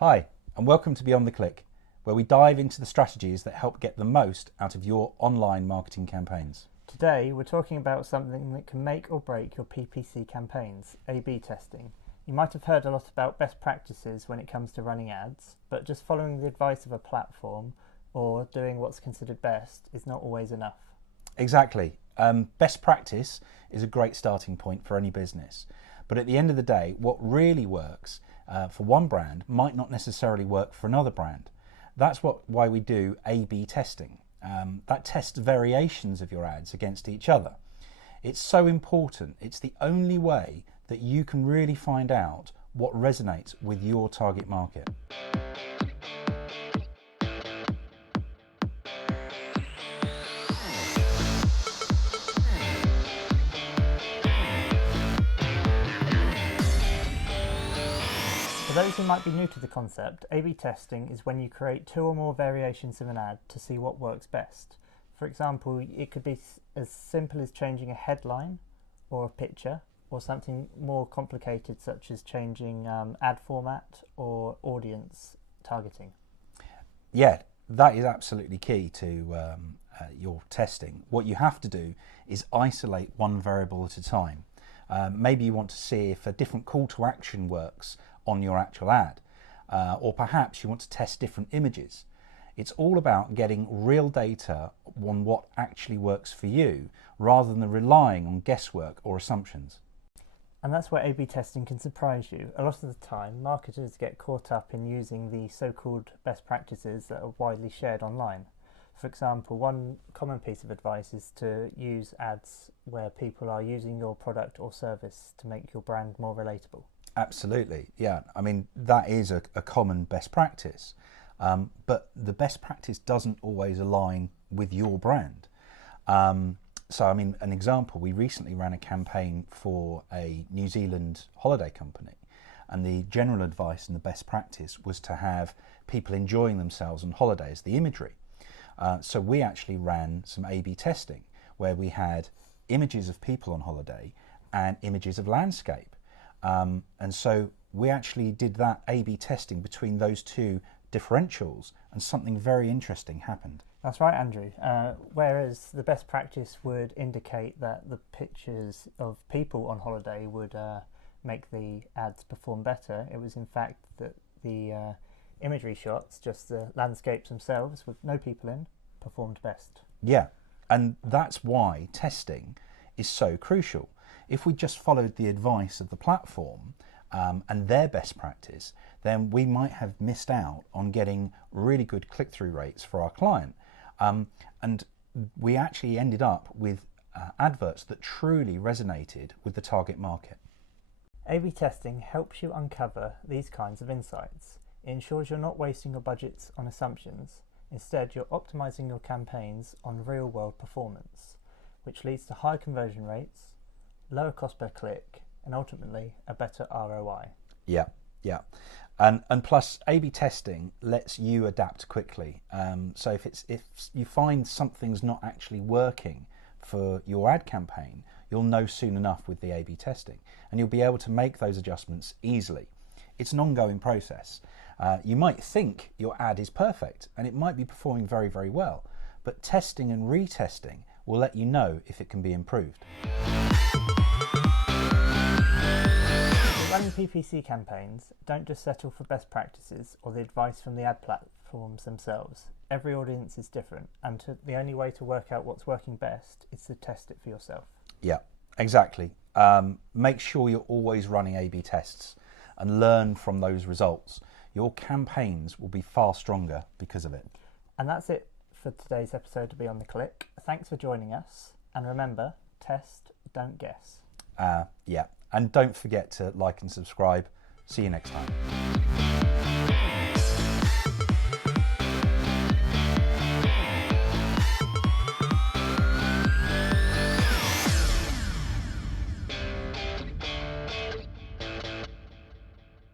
Hi, and welcome to Beyond the Click, where we dive into the strategies that help get the most out of your online marketing campaigns. Today, we're talking about something that can make or break your PPC campaigns, A/B testing. You might have heard a lot about best practices when it comes to running ads, but just following the advice of a platform or doing what's considered best is not always enough. Exactly. Best practice is a great starting point for any business. But at the end of the day, what really works for one brand might not necessarily work for another brand. That's why we do A/B testing. That tests variations of your ads against each other. It's so important. It's the only way that you can really find out what resonates with your target market. For those who might be new to the concept, A/B testing is when you create two or more variations of an ad to see what works best. For example, it could be as simple as changing a headline or a picture, or something more complicated such as changing ad format or audience targeting. Yeah, that is absolutely key to your testing. What you have to do is isolate one variable at a time. Maybe you want to see if a different call to action works on your actual ad, or perhaps you want to test different images. It's all about getting real data on what actually works for you rather than relying on guesswork or assumptions. And that's where A/B testing can surprise you. A lot of the time, marketers get caught up in using the so-called best practices that are widely shared online. For example, one common piece of advice is to use ads where people are using your product or service to make your brand more relatable. Absolutely, yeah. I mean, that is a common best practice, but the best practice doesn't always align with your brand. So, I mean, an example, we recently ran a campaign for a New Zealand holiday company, and the general advice and the best practice was to have people enjoying themselves on holiday as the imagery. So we actually ran some A/B testing where we had images of people on holiday and images of landscape. And so we actually did that A/B testing between those two differentials, and something very interesting happened. That's right, Andrew. Whereas the best practice would indicate that the pictures of people on holiday would make the ads perform better, it was in fact that the imagery shots, just the landscapes themselves with no people in, performed best. Yeah, and that's why testing is so crucial. If we just followed the advice of the platform and their best practice, then we might have missed out on getting really good click-through rates for our client. And we actually ended up with adverts that truly resonated with the target market. A/B testing helps you uncover these kinds of insights. It ensures you're not wasting your budgets on assumptions. Instead, you're optimizing your campaigns on real-world performance, which leads to higher conversion rates, lower cost per click, and ultimately a better ROI. Yeah. And plus, A/B testing lets you adapt quickly. So if you find something's not actually working for your ad campaign, you'll know soon enough with the A/B testing, and you'll be able to make those adjustments easily. It's an ongoing process. You might think your ad is perfect and it might be performing very, very well, but testing and retesting will let you know if it can be improved. Running PPC campaigns, don't just settle for best practices or the advice from the ad platforms themselves. Every audience is different, and the only way to work out what's working best is to test it for yourself. Yeah, exactly. Make sure you're always running A/B tests and learn from those results. Your campaigns will be far stronger because of it. And that's it for today's episode of Beyond the Click. Thanks for joining us, and remember, test, don't guess. Yeah, and don't forget to like and subscribe. See you next time.